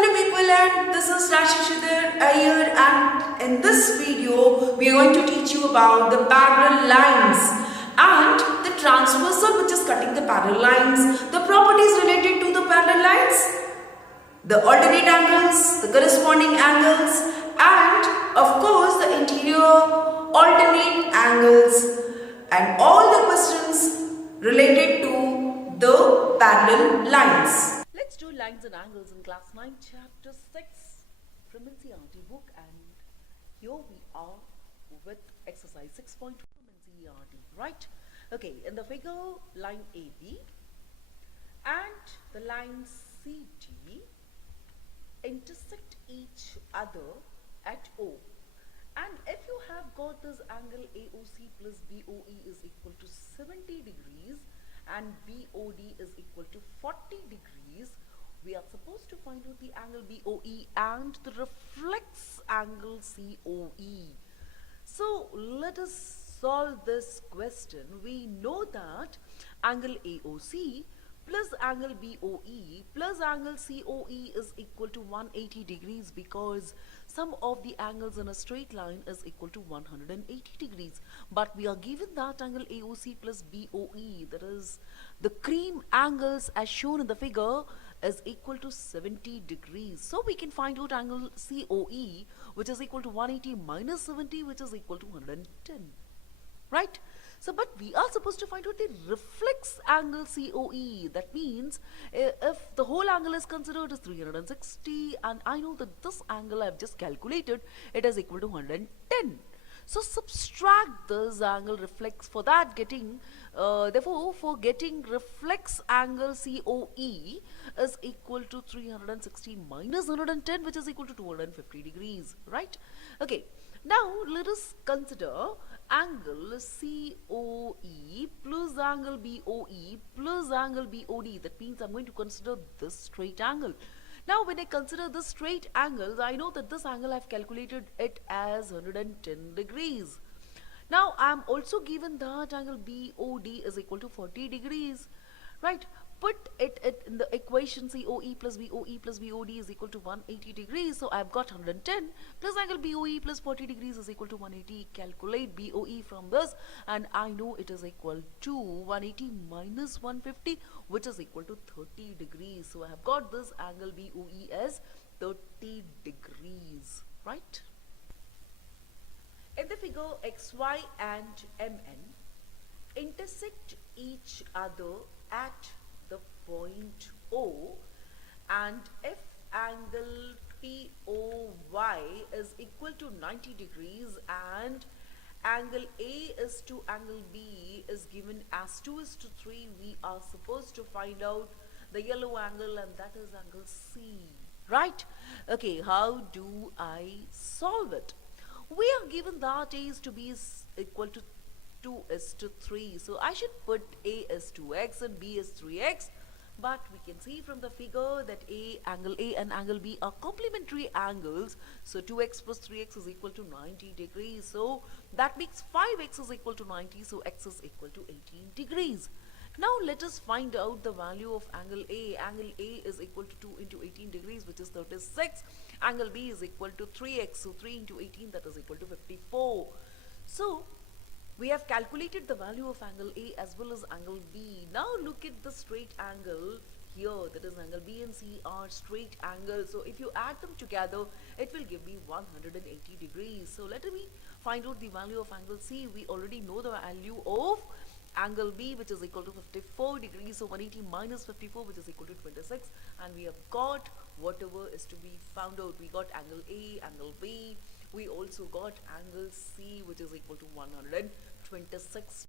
Hello people, and this is Rajshree Iyer, and in this video we are going to teach you about the parallel lines and the transversal which is cutting the parallel lines, the properties related to the parallel lines, the alternate angles, the corresponding angles, and of course the interior alternate angles, and all the questions related to the parallel lines. Let's do lines and angles in class 9 chapter 6 from Ncert book, and here we are with exercise 6.2 from Ncert, right? Okay, in the figure, line AB and the line CD intersect each other at O, and if you have got this angle AOC plus BOE is equal to 70 degrees and BOD is equal to 40 degrees, we are supposed to find out the angle BOE and the reflex angle COE. So let us solve this question. We know that angle AOC plus angle BOE plus angle COE is equal to 180 degrees, because sum of the angles in a straight line is equal to 180 degrees. But we are given that angle AOC plus BOE, that is the cream angles as shown in the figure, is equal to 70 degrees. So we can find out angle COE, which is equal to 180 minus 70, which is equal to 110. Right? So, but we are supposed to find out the reflex angle COE. That means if the whole angle is considered as 360, and I know that this angle I have just calculated, it is equal to 110. So subtract this angle reflex, for that getting, therefore for getting reflex angle COE is equal to 360 minus 110, which is equal to 250 degrees, right? Okay, now let us consider angle COE plus angle BOE plus angle BOD. That means I'm going to consider this straight angle. Now when I consider the straight angles, I know that this angle I've calculated it as 110 degrees. Now I'm also given that angle BOD is equal to 40 degrees, right? Put it in the equation, COE plus BOE plus BOD is equal to 180 degrees. So I've got 110 plus angle BOE plus 40 degrees is equal to 180. Calculate BOE from this, and I know it is equal to 180 minus 150, which is equal to 30 degrees. So I have got this angle BOE as 30 degrees, right? In the figure, XY and MN intersect each other at the point O, and if angle POY is equal to 90 degrees and angle A is to angle B is given as 2:3, we are supposed to find out the yellow angle, and that is angle C, right? Okay, how do I solve it? We are given that A is to B is equal to 2:3, so I should put A as 2x and B as 3x. But we can see from the figure that angle A and angle B are complementary angles, so 2x plus 3x is equal to 90 degrees. So that makes 5x is equal to 90, so x is equal to 18 degrees. Now let us find out the value of angle A. Angle A is equal to 2 into 18 degrees, which is 36. Angle B is equal to 3x, so 3 into 18, that is equal to 54. So we have calculated the value of angle A as well as angle B. Now look at the straight angle here, that is angle B and C are straight angles. So if you add them together, it will give me 180 degrees. So let me find out the value of angle C. We already know the value of angle B, which is equal to 54 degrees. So 180 minus 54, which is equal to 26. And we have got whatever is to be found out. We got angle A, angle B. We also got angle C, which is equal to 126.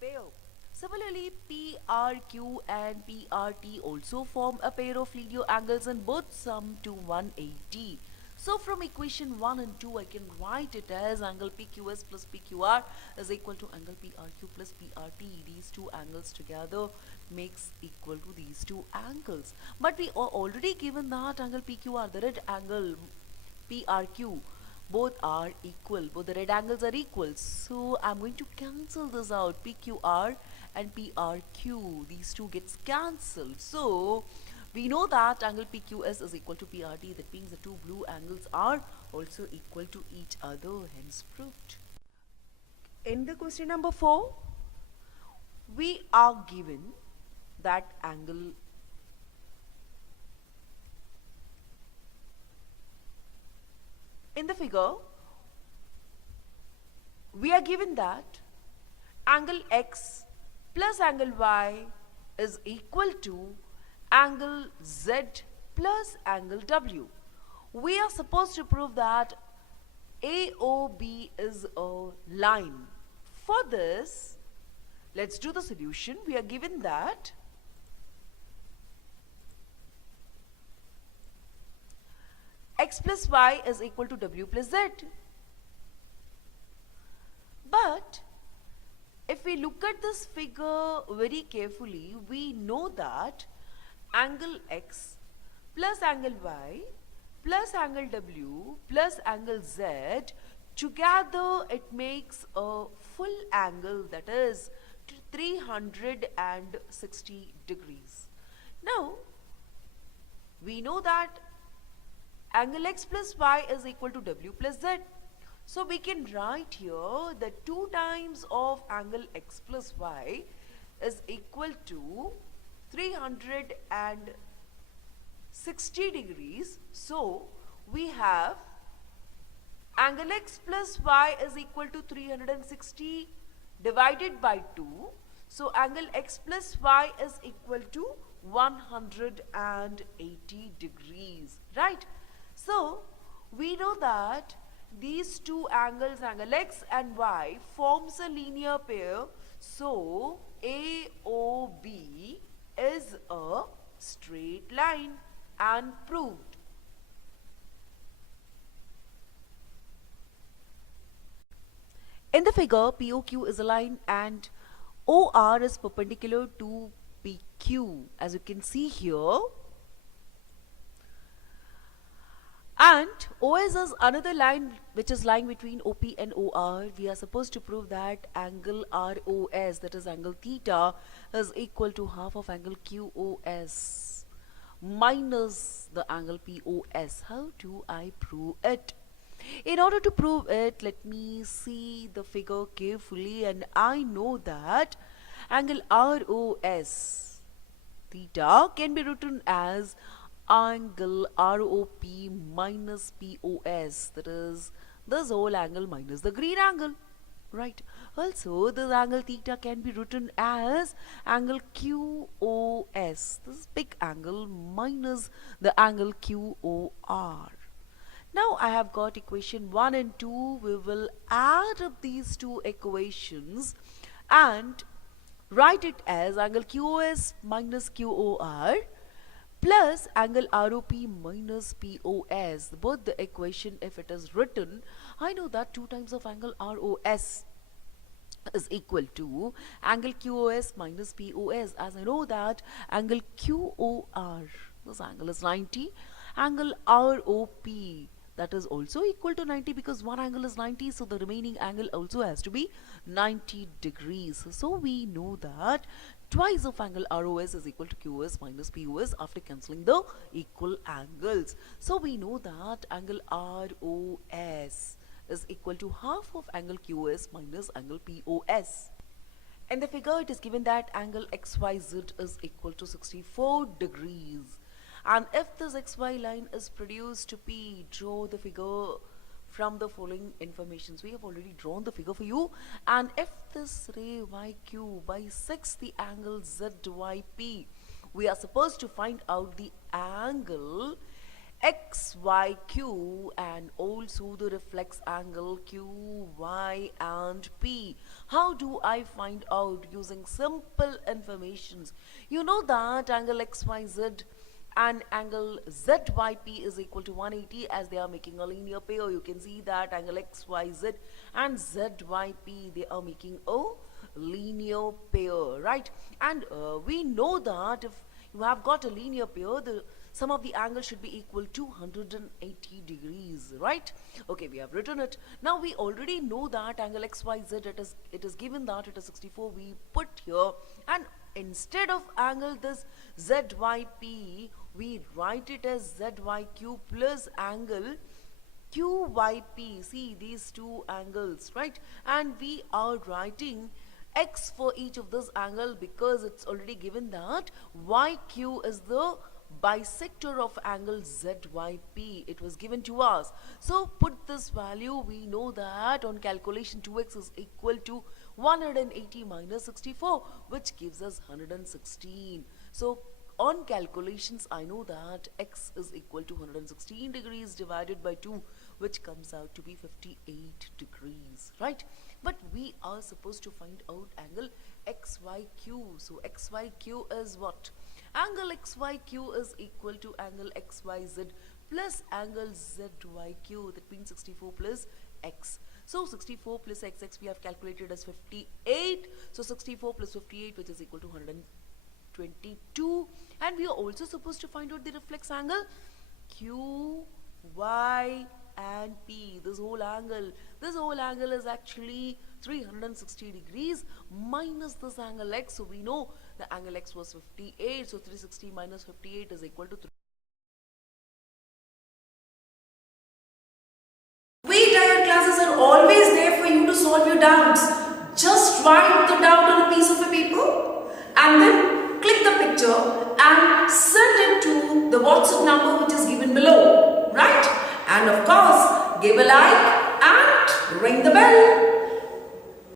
Fail. Similarly, PRQ and PRT also form a pair of linear angles and both sum to 180. So from equation 1 and 2, I can write it as angle PQS plus PQR is equal to angle PRQ plus PRT. These two angles together makes equal to these two angles. But we are already given that angle PQR, the red angle PRQ, both are equal, both the red angles are equal. So I'm going to cancel this out, PQR and PRQ, these two gets cancelled. So we know that angle PQS is equal to PRT, that means the two blue angles are also equal to each other, hence proved. In the question number 4, we are given that angle in the figure, we are given that angle X plus angle Y is equal to angle Z plus angle W. We are supposed to prove that AOB is a line. For this, let's do the solution. We are given that X plus Y is equal to W plus Z. But if we look at this figure very carefully, we know that angle X plus angle Y plus angle W plus angle Z, together it makes a full angle, that is 360 degrees. Now, we know that angle X plus Y is equal to W plus Z. So we can write here that 2 times of angle X plus Y is equal to 360 degrees. So we have angle X plus Y is equal to 360 divided by 2. So angle X plus Y is equal to 180 degrees, right? So we know that these two angles, angle X and Y, forms a linear pair. So AOB is a straight line, and proved. In the figure, POQ is a line and OR is perpendicular to PQ, as you can see here. And OS is another line which is lying between OP and OR. We are supposed to prove that angle ROS, that is angle theta, is equal to half of angle QOS minus the angle POS. How do I prove it? In order to prove it, let me see the figure carefully, and I know that angle ROS theta can be written as angle ROP minus POS, that is this whole angle minus the green angle, right? Also, this angle theta can be written as angle QOS, this big angle, minus the angle QOR. Now I have got equation 1 and 2. We will add up these two equations and write it as angle QOS minus QOR plus angle ROP minus POS. Both the equation, if it is written, I know that 2 times of angle ROS is equal to angle QOS minus POS, as I know that angle QOR, this angle is 90, angle ROP, that is also equal to 90, because one angle is 90, so the remaining angle also has to be 90 degrees. So we know that twice of angle ROS is equal to QOS minus POS after cancelling the equal angles. So we know that angle ROS is equal to half of angle QOS minus angle POS. In the figure, it is given that angle XYZ is equal to 64 degrees. And if this XY line is produced to P, draw the figure from the following informations. We have already drawn the figure for you. And if this ray YQ bisects the angle ZYP, we are supposed to find out the angle XYQ and also the reflex angle QY and P. How do I find out? Using simple informations. You know that angle XYZ and angle ZYP is equal to 180 as they are making a linear pair. You can see that angle XYZ and ZYP, they are making a linear pair, right? And we know that if you have got a linear pair, the sum of the angle should be equal to 180 degrees, right? Okay, we have written it. Now we already know that angle XYZ, it is given that it is 64. We put here, and instead of angle this ZYP, we write it as ZYQ plus angle QYP. See these two angles, right? And we are writing X for each of this angle because it's already given that YQ is the bisector of angle ZYP. It was given to us. So put this value. We know that on calculation 2x is equal to 180 minus 64, which gives us 116. So on calculations, I know that x is equal to 116 degrees divided by 2, which comes out to be 58 degrees, right? But we are supposed to find out angle XYQ. So XYQ is what? Angle XYQ is equal to angle XYZ plus angle ZYQ. That means 64 plus x. So 64 plus x we have calculated as 58. So 64 plus 58, which is equal to 122. And we are also supposed to find out the reflex angle Q, Y and P. This whole angle is actually 360 degrees minus this angle x. So we know the angle x was 58. So 360 minus 58 is equal to 3. We Iyer classes are always there for you to solve your doubts. Just write the doubt on a piece of a paper and then click the picture and send it to the WhatsApp number which is given below, right? And of course, give a like and ring the bell.